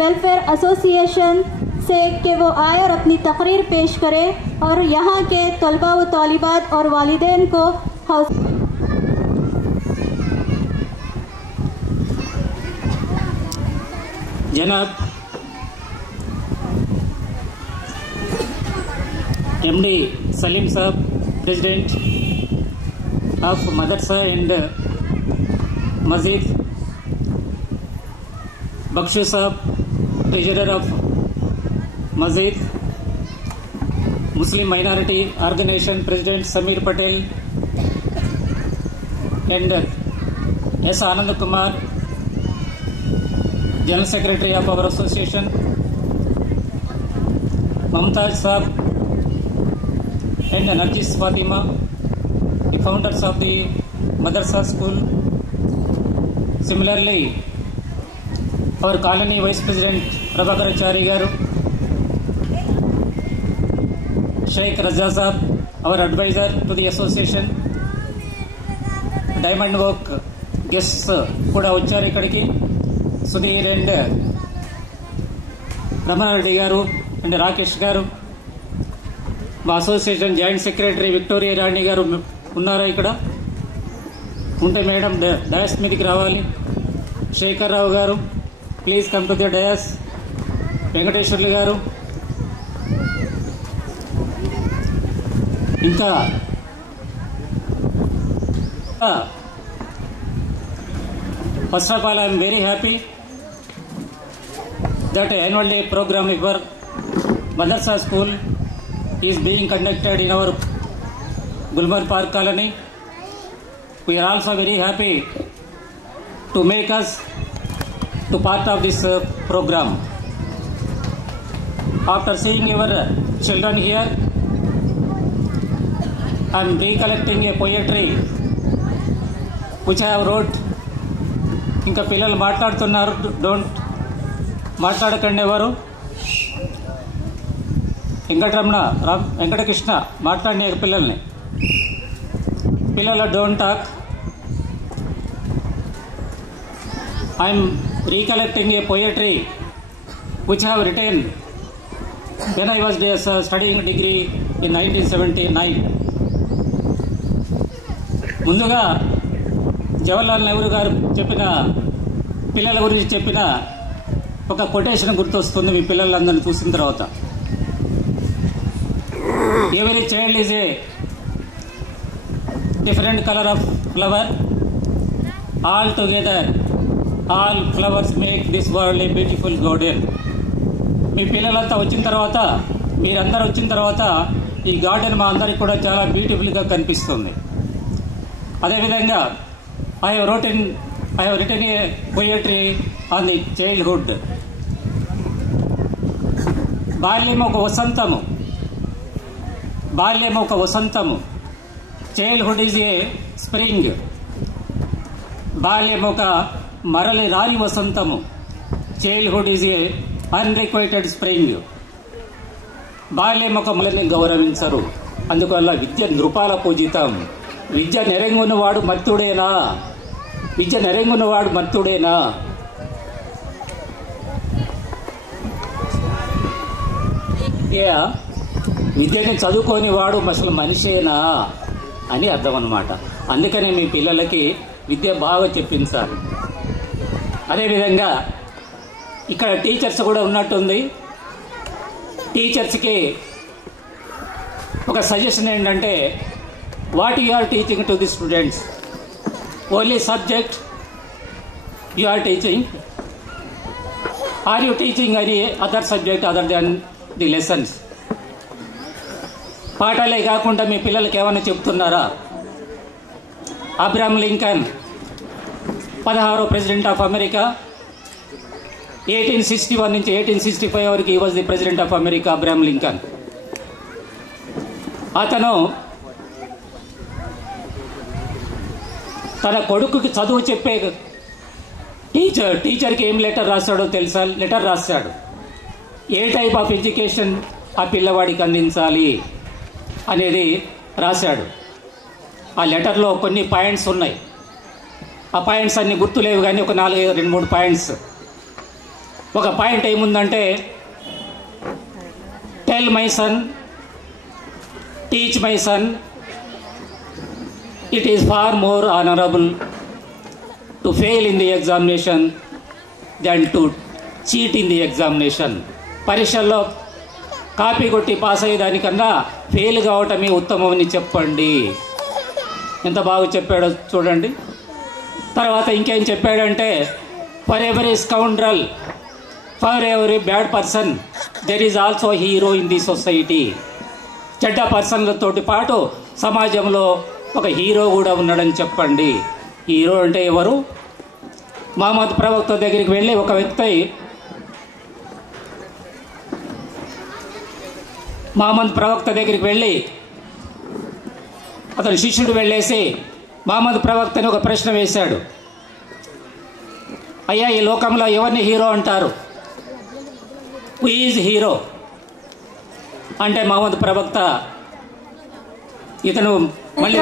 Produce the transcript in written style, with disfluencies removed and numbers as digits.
Welfare association से कि वो आए और अपनी तकरीर पेश करे और यहाँ के तलबा व तालिबात और वालिदैन को जनाब MD सलीम साहब, प्रेसिडेंट ऑफ मदरसा एंड मस्जिद, बख्शू साहब, ट्रेजरर ऑफ मस्जिद, Muslim minority organisation president Sameer Patel and S Anand Kumar, general secretary of our association, Mumtaz साहब and Narjis Fatima, the founders of the Madrasa School. Similarly, our colony Vice President Prabhakarachari Garu, Sheikh Raza Sahab, our advisor to the association, Diamond Walk guests kuda vachcharu ikkadiki, Sudhir and Ramana Reddy Garu and Rakesh Garu, మా association joint secretary Victoria రాణి గారు ఉన్నారా? ఇక్కడ ఉంటే madam dais మీదకి రావాలి. శేఖర్ రావు గారు, please come to the dais. Venkateswarlu గారు, ఇంకా first of all I'm very happy that annual day programme your madrasa school is being conducted in our Gulmarg Park colony. We are also very happy to make us to part of this program. After seeing your children here, I am recollecting a poetry which I have wrote. ఇంకా పిల్లలు మాట్లాడుతున్నారు, don't మాట్లాడకండి ఎవరు. వెంకటకృష్ణ మాట్లాడిన పిల్లల్ని, పిల్లలు don't talk. I'm recollecting A poetry which have retain when I was studying degree in 1979. ముందుగా జవహర్లాల్ నెహ్రూ గారు చెప్పిన పిల్లల గురించి చెప్పిన ఒక కొటేషన్ గుర్తొస్తుంది మీ పిల్లలందరినీ చూసిన తర్వాత. Every child is a different color of flower. All together, all flowers make this world a beautiful garden. మీ పిల్లలంతా వచ్చిన తర్వాత, మీరందరూ వచ్చిన తర్వాత ఈ గార్డెన్ మా అందరికి కూడా చాలా బ్యూటిఫుల్గా కనిపిస్తుంది. అదేవిధంగా I have written a poetry on the childhood. బాల్యం ఒక వసంతము, బాల్యం ఒక వసంతము. Childhood is a spring. బాల్యం ఒక మరలి రాని వసంతము. Childhood is a unrequited spring. బాల్యం ఒక మలని గౌరవించరు. అందువల్ల విద్య నృపాల పూజితం. విద్య నెరంగున్నవాడు మత్తుడేనా? విద్య నెరంగున్నవాడు మత్తుడేనా? విద్యని చదువుకొని వాడు అసలు మనిషేనా అని అర్థం అన్నమాట. అందుకనే మీ పిల్లలకి విద్య బాగా చెప్పించాలి. అదేవిధంగా ఇక్కడ టీచర్స్ కూడా ఉన్నట్టుంది. టీచర్స్కి ఒక సజెషన్ ఏంటంటే, what you are teaching to the students? Only subject you are teaching? Are you teaching any other subject other than the lessons? పాఠాలే కాకుండా మీ పిల్లలకి ఏమైనా చెప్తున్నారా? అబ్రహాం లింకన్ 16వ ప్రెసిడెంట్ ఆఫ్ అమెరికా, 1861 నుంచి 1865 వరకు he was the president of America Abraham Lincoln. అతను తన కొడుకుకి చదువు చెప్పే టీచర్కి ఏం లెటర్ రాశాడో తెలుసా? లెటర్ రాశాడు. ఏ టైప్ ఆఫ్ ఎడ్యుకేషన్ ఆ పిల్లవాడికి అందించాలి అనేది రాశాడు. ఆ లెటర్లో కొన్ని పాయింట్స్ ఉన్నాయి. ఆ పాయింట్స్ అన్ని గుర్తులేవు కానీ ఒక 2-3 పాయింట్స్. ఒక పాయింట్ ఏముందంటే, tell my son, teach my son, it is far more honorable to fail in the examination than to cheat in the examination. పరీక్షల్లో కాపీ కొట్టి పాస్ అయ్యేదానికన్నా ఫెయిల్ కావటమే ఉత్తమమని చెప్పండి. ఎంత బాగా చెప్పాడో చూడండి. తర్వాత ఇంకేం చెప్పాడంటే, for every scoundrel, for every bad person there is also hero in the society. చెడ్డ పర్సన్లతోటి పాటు సమాజంలో ఒక హీరో కూడా ఉన్నాడని చెప్పండి. హీరో అంటే ఎవరు? మహమ్మద్ ప్రవక్త దగ్గరికి వెళ్ళి ఒక వ్యక్తి మహమ్మద్ ప్రవక్త దగ్గరికి వెళ్ళి అతను శిష్యుడు వెళ్ళేసి మహమ్మద్ ప్రవక్తని ఒక ప్రశ్న వేశాడు. అయ్యా, ఈ లోకంలో ఎవరిని హీరో అంటారు? హూ ఈజ్ హీరో అంటే మహమ్మద్ ప్రవక్త ఇతను మళ్ళీ